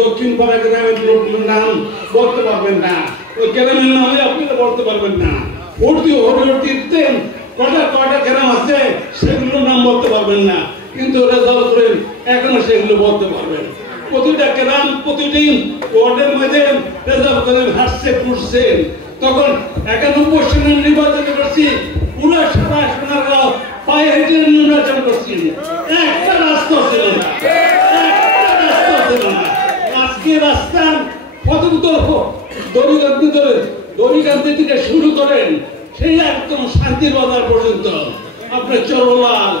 দক্ষিণ পাড়া গ্রামের লোকগুলোর নাম বলতে পারবেন না, ওই গ্রামের নাম আপনারা বলতে পারবেন না। হরিহরতীর্থে কটা কটা গ্রাম আছে সেগুলোর নাম বলতে পারবেন না, কিন্তু রেজাউলপুরের এখনো সেগুলো বলতে পারবেন। প্রতিটা গ্রাম প্রতিটি ওয়ার্ডের মধ্যে রেজাউল করিম হাসছে ফুটছেন। তখন 91 সালে নির্বাচন করছি, পুরো সারা সোনারগাঁও পায়ে হেঁটে নির্বাচন করছি, একটা রাস্তা ছিল না, একটা রাস্তা ছিল না। আজকে রাস্তা দড়িকান্দি থেকে শুরু করেন সেই একদম শান্তির বাজার পর্যন্ত, আপনার চরলাল,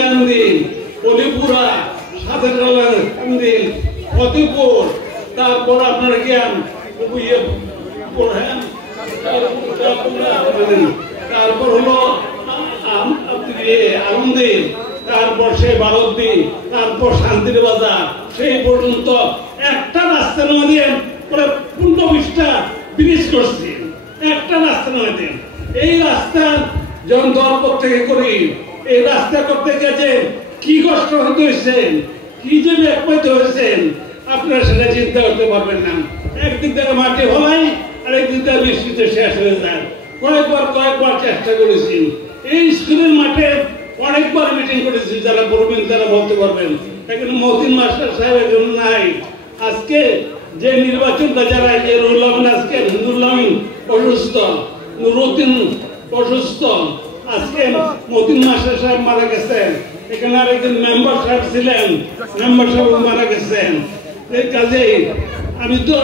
গান্ধী, অলিপুরা, সাদেরকান্দি, ফতেপুর, তারপর আপনার জ্ঞান, তারপর হলো আলমদিন, তারপর সেই বারদ্দি, তারপর শান্তির বাজার, সেই পর্যন্ত একটা রাস্তার মধ্যে 15-20টা ব্রিজ করছি, একটা রাস্তার মধ্যে। এই রাস্তা যখন দরপর থেকে করি, এই রাস্তা করতে গেছে কি কষ্ট হতে হয়েছে, কি যে ব্যাপার হয়েছেন, আপনারা সেটা চিন্তা করতে পারবেন না। একদিক থেকে মাটি হলাই, আর একদিক থেকে বৃষ্টিতে শেষ হয়ে যায়। কয়েকবার চেষ্টা করেছি। এই স্কুলের মাঠে অনেকবার মিটিং করেছি, যারা বলবেন তারা বলতে পারবেন। এখানে মহসিন মাস্টার সাহেব একজন নাই। আজকে যে নির্বাচনটা যারা রুহুল আমিন, আজকে নুরুল আমিন অসুস্থ, নুরুদ্দিন অসুস্থ, আজকে মহসিন মাস্টার সাহেব মারা গেছেন। এখানে আরেকজন মেম্বার সাহেব ছিলেন, মেম্বার সাহেব মারা গেছেন। এই কাজেই আমি তো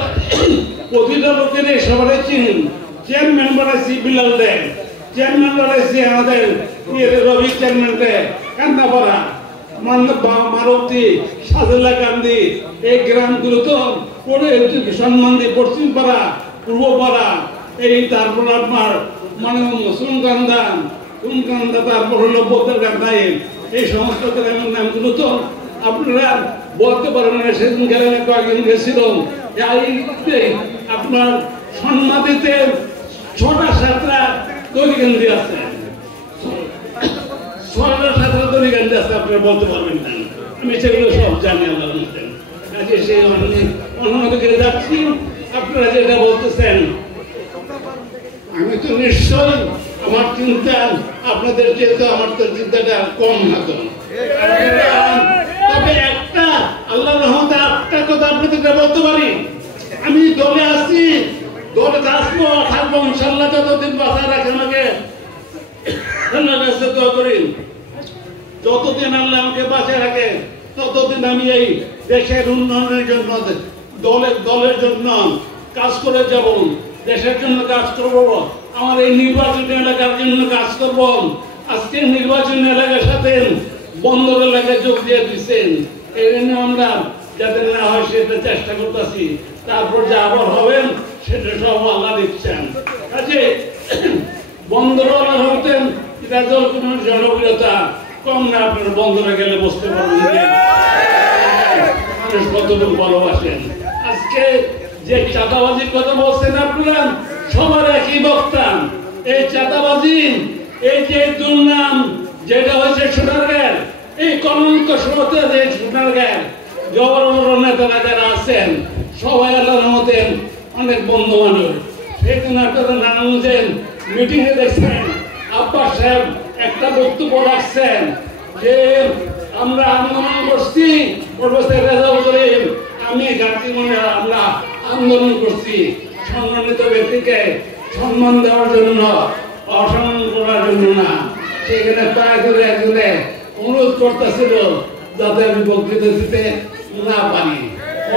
প্রতিটা লোকের সবাই চিনি। চেয়ারম্যান বানাইছি বিলাল দে, চেয়ারম্যান বানাইছি আমাদের রবি চেয়ারম্যান দে, কান্দাপাড়া, মারুতি, সাজেলা কান্দি, এই গ্রামগুলো তো পড়ে সম্মানদি, পশ্চিমপাড়া, পূর্বপাড়া, এই তারপর আপনার মানে সুনকান্দা, তারপর হলো বোধের কান্দায়, এই সমস্ত গ্রামের নামগুলো তো আপনারা বলতে পারবেন না। সেদিন গ্রামে কয়েকজন গেছিল। আপনার সন্মাদিতে 6টা 7টা দড়িকান্দি আছে, 6টা 7টা দড়িকান্দি আছে, আপনারা বলতে পারবেন না। আমি সেগুলো সব জানি, আল্লাহ বলতেন। আজকে সেই অনুমতি যাচ্ছি। আপনারা যেটা বলতেছেন, আমি তো নিশ্চয় আমার চিন্তা আপনাদের চেয়ে আমার তো চিন্তাটা কম না। তো তবে একটা আল্লাহর রহমতে একটা কথা আপনাদের বলতে পারি, আমি দলে আছি, দলে আসবো, থাকবো ইনশাল্লাহ, যতদিন বাঁচায় রাখে আমাকে দোয়া করি। যতদিন আল্লাহ আমাকে বাঁচায় রাখে ততদিন আমি এই দেশের উন্নয়নের জন্য, দলের জন্য কাজ করে যাব, দেশের জন্য কাজ করব, আমার এই নির্বাচনী এলাকার জন্য কাজ করব। আজকে নির্বাচনী এলাকার সাথে বন্দর এলাকায় যোগ দিয়ে দিচ্ছেন, এই জন্য আমরা যাতে না হয় সেটা চেষ্টা করতেছি। তারপর যা আবার হবেন সেটা সব আল্লাহ দিচ্ছেন। কাজে বন্দর হতেন জনপ্রিয়তা কম না, আপনার বন্দরে গেলে বসতে পারবেন মানুষ কতটুকু ভালোবাসেন। আজকে যে চাঁদাবাজির কথা বলছেন আপনারা, সবার একই বক্তা। এই চাঁদাবাজি, এই যে দুর্নাম যেটা হয়েছে সোনারগাঁর, এই কলঙ্ক স্রোতে যে সোনারগাঁর বড় বড় নেতারা যারা আছেন সবাই আল্লাহর রহমতে অনেক বন্ধু মানুষ। সেদিন আপনারা নারায়ণগঞ্জের মিটিং এ দেখছেন, আব্বাস সাহেব একটা বক্তব্য রাখছেন যে আমরা আন্দোলন করছি, রেজাউল করিম, আমি গাছি মনে আমরা আন্দোলন করছি সম্মানিত ব্যক্তিকে সম্মান দেওয়ার জন্য, অসম্মান করার জন্য না। সেখানে প্রায় ধরে একজনে অনুরোধ করতেছিল যাতে আমি বক্তৃতা দিতে না পারি।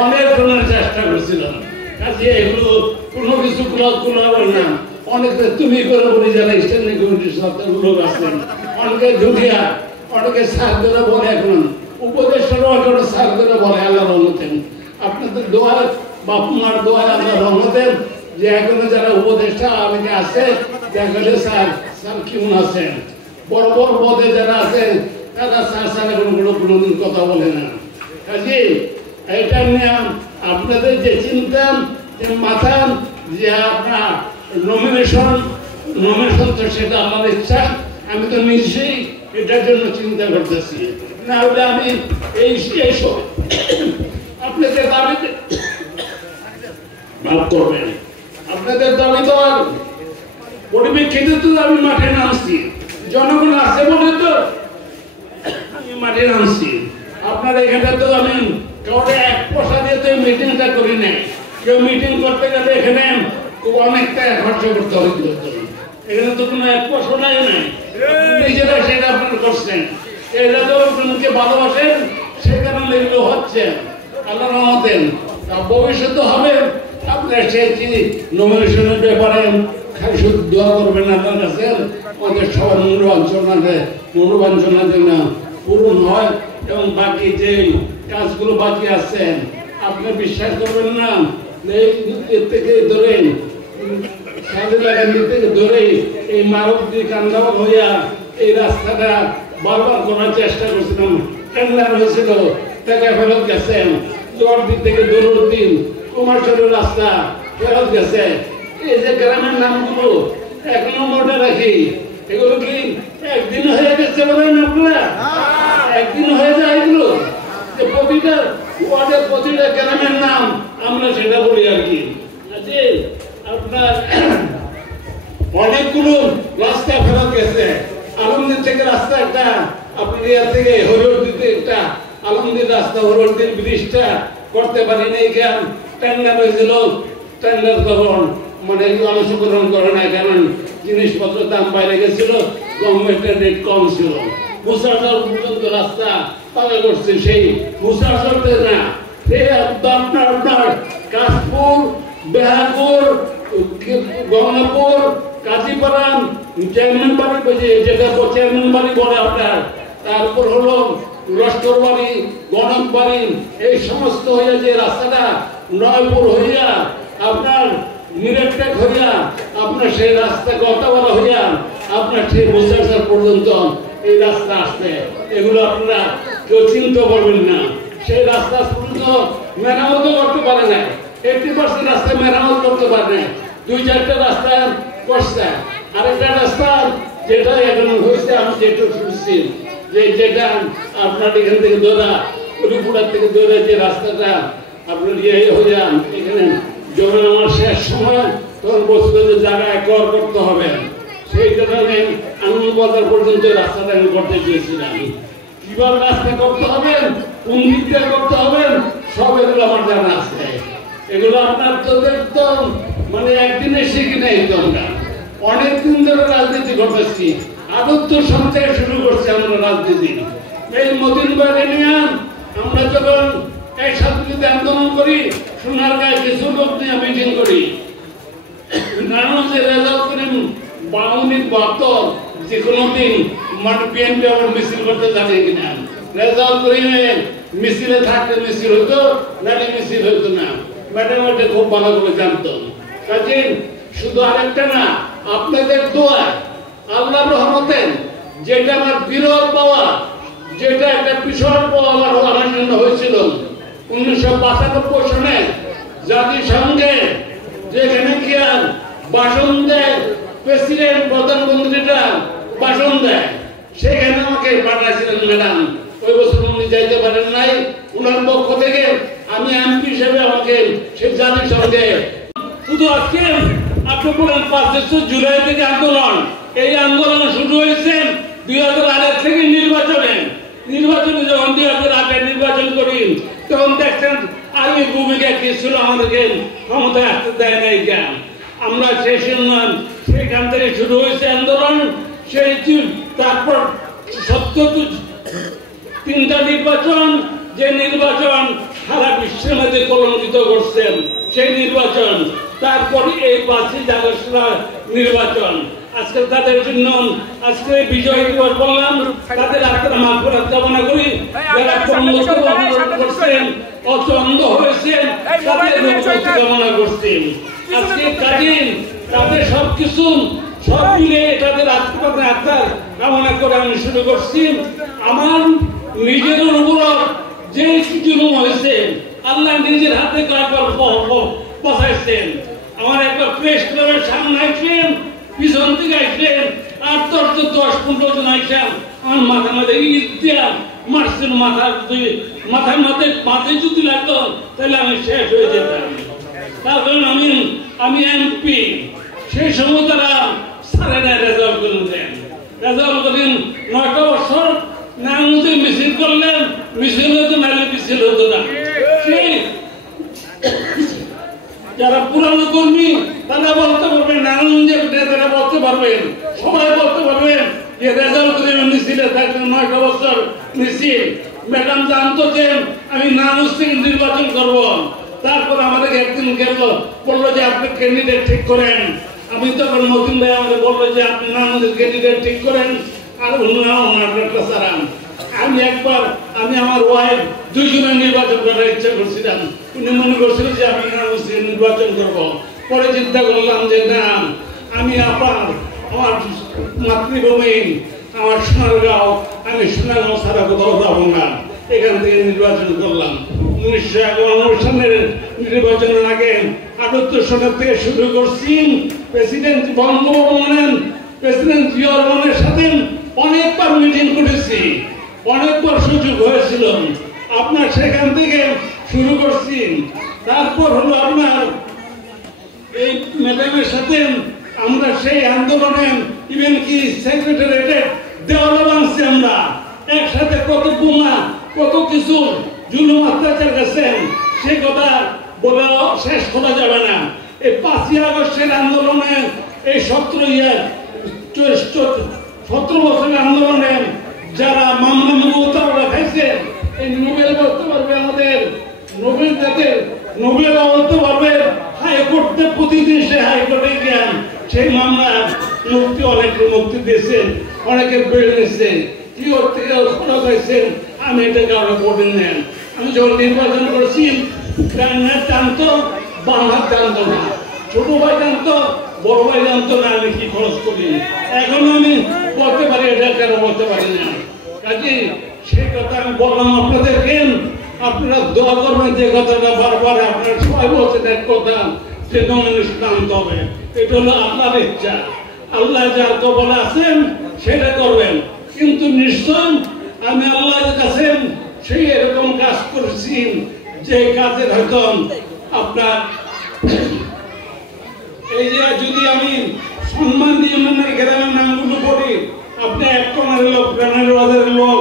অনেক ধরনের চেষ্টা করছিলাম। কাজে এগুলো কোনো কিছু গুলো হবে না। অনেকে তুমি করে বলি, যারা স্ট্যান্ডিং কমিটির সদস্য লোক আছেন, অনেকে ঢুকিয়া, অনেকে সার ধরে বলে, এখন উপদেষ্টারাও একটা সার ধরে বলে আল্লাহর রহমতেন। আপনাদের দোয়া, বাপু মার দোয়া, আল্লাহর রহমতেন যে এখনো যারা উপদেষ্টা অনেকে আছে, দেখলে স্যার কেমন আছেন। বড় বড় পদে যারা আছেন তারা স্যার এখন কোনোদিন কথা বলে না। কাজে এটা নিয়ে আপনাদের যে চিন্তা, যে মাথা, যে আপনার নমিনেশন তো সেটা আমার ইচ্ছা। আমি তো নিজেই এটার জন্য চিন্তা করতেছি, না হলে আমি এই আপনাদের দাবিতে মাফ করবেন, আপনাদের দাবি তো পরিপ্রেক্ষিতে তো আমি মাঠে নামছি, জনগণ আছে বলে তো আমি মাঠে নামছি। আপনার এখানে তো আমি কাউকে এক পয়সা দিয়ে তো মিটিংটা করি নাই। কেউ মিটিং করতে গেলে এখানে অনেক টাকা খরচ করতে হইত, এখানে তো কোনো এক পয়সা নাই, নিজেরা সেটা আপনারা করছেন। এটা তো আপনাকে ভালোবাসেন, সে কারণে এগুলো হচ্ছে। আল্লাহ রহমতেন ভবিষ্যতে হবে। আপনার সেই নমিনেশনের ব্যাপারে খালি শুধু দোয়া করবেন আপনার কাছে, আমাদের সবার মনোবাঞ্ছনা যেন পূরণ হয় এবং বাকি যে কাজগুলো বাকি আছেন আপনি বিশ্বাস করবেন না, এর থেকে ধরে স্বাধীনতা গান্ধী থেকে ধরে এই মারুতি কান্দাবাদ হইয়া এই রাস্তাটা বারবার করার চেষ্টা করছিলাম, টেন্ডার হয়েছিল, টাকা ফেরত গেছেন। জোয়ারদি থেকে দরুদ্দিন কুমারচরের রাস্তা ফেরত গেছে। এই যে গ্রামের নামগুলো এখনো মনে রাখি, এগুলো কি একদিন হয়ে গেছে বলেন আপনারা? একদিন হয়ে যায় এগুলো, যে প্রতিটা ওয়ার্ডের প্রতিটা গ্রামের নাম আমরা সেটা বলি আর কি। আপনার অনেকগুলো রাস্তা ফেরত গেছে। আলমদির থেকে রাস্তা একটা, আপনার ইয়ার থেকে হরিহরদিতে একটা আলমদির রাস্তা, হরিহরদির ব্রিজটা করতে পারেনি। এইখান টেন্ডার হয়েছিল, টেন্ডার তখন মানে অংশগ্রহণ করে না, কারণ জিনিসপত্র দাম বাইরে গেছিল, গভর্নমেন্টের রেট কম ছিল। মুসারচর পর্যন্ত রাস্তা তারা করছে, সেই মুসারচরতে না, আপনার কাশপুর, বেহাপুর, গঙ্গাপুর, কাজীপাড়া, চেয়ারম্যান বাড়ি, যেটা চেয়ারম্যান বাড়ি বলে আপনার, তারপর হলো লস্কর বাড়ি, গণক বাড়ি, এই সমস্ত হইয়া যে রাস্তাটা নয়পুর হইয়া আপনার মিরেটটেক হইয়া আপনার সেই রাস্তা গতাবাড়া হইয়া আপনার সেই মুসারচর পর্যন্ত এই রাস্তা আসবে। এগুলো আপনারা কেউ চিন্তা করবেন না। সেই রাস্তা পর্যন্ত মেরামত করতে পারে না, 80% রাস্তা মেরামত করতে পারে না, 2-4টা রাস্তা করছে। আরেকটা রাস্তা যেটা এখন হয়েছে, আমি যেটা শুনছি যে যেটা আপনার এখান থেকে ধরা উলিপুরার থেকে ধরে যে রাস্তাটা আপনার ইয়ে হয়ে যান, এখানে যখন আমার শেষ সময় তখন বলছিল যে জায়গায় কর করতে হবে, সেই কারণে আনন্দবাজার পর্যন্ত রাস্তাটা আমি করতে চেয়েছিলাম। কিভাবে রাস্তা করতে হবে, কোন দিক দিয়ে করতে হবে, সব এগুলো আমার জানা আছে। এগুলো আপনার তোদের তো মানে একদিনে শিখি নাই তো, আমরা অনেকদিন ধরে রাজনীতি করতেছি, আদত্ত সঞ্চয় শুরু করছি আমরা রাজনীতি। এই মদিন বাড়ি নিয়ে আমরা যখন এই সাথে আন্দোলন করি, সোনার গায়ে কিছু লোক নিয়ে মিটিং করি, নারায়ণগঞ্জের রেজাল্ট করেন 52-72 যে কোনো দিন মানে বিএনপি আবার মিছিল করতে জানে কিনা, রেজাল্ট করে মিছিলে থাকলে মিছিল হইতো, নাহলে মিছিল হইতো না। ম্যাডাম ওটা খুব ভালো করে জানতো। কাজে শুধু আরেকটা না, আপনাদের দোয়া, আল্লাহর রহমতে যেটা আমার বিরল পাওয়া, যেটা একটা বিশাল পাওয়া আমার জন্য হয়েছিল 1992 সনে জাতিসংঘে, যেখানে কি আর ভাষণ দেয় প্রেসিডেন্ট, প্রধানমন্ত্রীরা ভাষণ দেয়, সেখানে আমাকে পাঠাইছিলেন ম্যাডাম। ওই বছর উনি যাইতে পারেন নাই, উনার পক্ষ থেকে আমি এমপি হিসেবে আমাকে সেই জাতিসংঘে শুধু আজকে আপনি বলেন 5 জুলাই থেকে আন্দোলন, এই আন্দোলন শুরু হয়েছে 2008 থেকে নির্বাচনে যখন 2008 নির্বাচন করি, তখন দেখছেন আগে ভূমিকা কি ছিল, আমাদেরকে ক্ষমতায় আসতে দেয় নাই কেন। আমরা সেইখান থেকে শুরু হয়েছে আন্দোলন। সেই তারপর 73টা নির্বাচন, যে নির্বাচন সারা বিশ্বের মধ্যে কলঙ্কিত করছেন সেই নির্বাচন, তারপরে এই 5ই আগস্ট নির্বাচন। আজকে তাদের জন্য আজকে বিজয় দিবস বললাম, তাদের আত্মার মাগফিরাত কামনা করি। যারা করছেন, অন্ধ হয়েছেন, তাদের মুক্তি কামনা করছেন। আজকে কাজীন তাদের সবকিছু সব মিলে তাদের আত্মার কামনা করে আমি শুরু করছি। আমার নিজের উপর যে জুলুম হয়েছে, আল্লাহ নিজের হাতে পৌঁছাইছেন। আমার একবার প্রেস ক্লাবের সামনে আসলেন, পিছন থেকে আসলেন, 8-10-15 জন আসলাম, আমার মাথা মাঝে ইট দিয়া মারছিল মাথার মাথায় যদি লাগতো তাহলে আমি শেষ হয়ে যেতাম। তার কারণ আমি এমপি, সেই সময় তারা সাড়ে 9 রেজাল্ট করে দেন। রেজাল্ট করেন 9টা বছর না মধ্যে মিছিল করলেন, মিছিল হতো নাহলে মিছিল হতো না। সেই যারা পুরানো কর্মী তারা বলতে পারবেন, নারায়ণগঞ্জের নেতারা বলতে পারবেন, সবাই বলতে পারবেন যে রেজাল্ট করে মিছিলে থাকলেন 9টা বছর মিছিল। ম্যাডাম জানতো যে আমি নারায়ণগঞ্জ থেকে নির্বাচন করব। তারপর আমাদের একদিন বললো যে আপনি ক্যান্ডিডেট ঠিক করেন। আমি তখন মতিন ভাই আমাকে বললো যে আপনি নারায়ণগঞ্জের ক্যান্ডিডেট ঠিক করেন আর ওনারটা চালান। আমি আমার ওয়াইফ 2 জনের নির্বাচন করার ইচ্ছা করছিলাম। উনি মনে করছিলেন যে আমি নির্বাচন করব। পরে চিন্তা করলাম যে না, আমি আমার মাতৃভূমি, আমার সোনারগাঁও, আমি সোনারগাঁও ছাড়া কোথাও যাবো না, এখান থেকে নির্বাচন করলাম। 1951 সালের নির্বাচনের আগে 78 সালের থেকে শুরু করছি। প্রেসিডেন্ট বঙ্গবন্ধু, প্রেসিডেন্ট জিয়া রহমানের সাথে অনেকবার মিটিং করেছি, অনেকবার সুযোগ হয়েছিল। আপনার সেখান থেকে শুরু করছি। তারপর হলো আপনার এই ম্যাডামের সাথে আমরা সেই আন্দোলনে ইভেন কি সেক্রেটারিয়েটে দেওয়ালে ভাঙছি। আমরা একসাথে কত বোমা, কত কিছু জুলুম অত্যাচার গেছেন, সে কথা বলে শেষ করা যাবে না। এই 5ই আগস্টের আন্দোলনে, এই 17 বছরের আন্দোলনে যারা মামলা মমতা খাইছে, এই নোবেল বলতে পারবে আমাদের নোবেল জাতের নোবেল বলতে পারবে হাইকোর্টে প্রতিদিন সে হাইকোর্টে জ্ঞান সেই মামলা মুক্তি দিয়েছেন, অনেকে বেড়ে নিয়েছে, কি থেকে খরচ হয়েছেন। আমি এটা কারণে করে নেন। আমি যখন নির্বাচন করছি জানতো, বাংলা জানতো না, ছোট ভাই জানতো, বড় ভাই জানতো না আমি কি খরচ করি। এখন আমি বলতে পারি, এটা কেন বলতে পারি না। কাজে সেই কথা আমি বললাম আপনাদেরকে, আপনারা দোয়া করবেন। যে কথাটা বারবার আপনারা সবাই বলছেন এক কথা, যে নমিনেশন আনতে হবে, এটা হলো আপনার ইচ্ছা। আল্লাহ যার কবলে আছেন সেটা করবেন, কিন্তু নিশ্চয় আমি আল্লাহর কাছে সেই এরকম কাজ করেছি যে কাজের হয়তো আপনার এই যে যদি আমি সম্মান দিয়ে গ্রামের নামগুলো পড়ি, আপনি 1 টনের লোক, 15,000 লোক,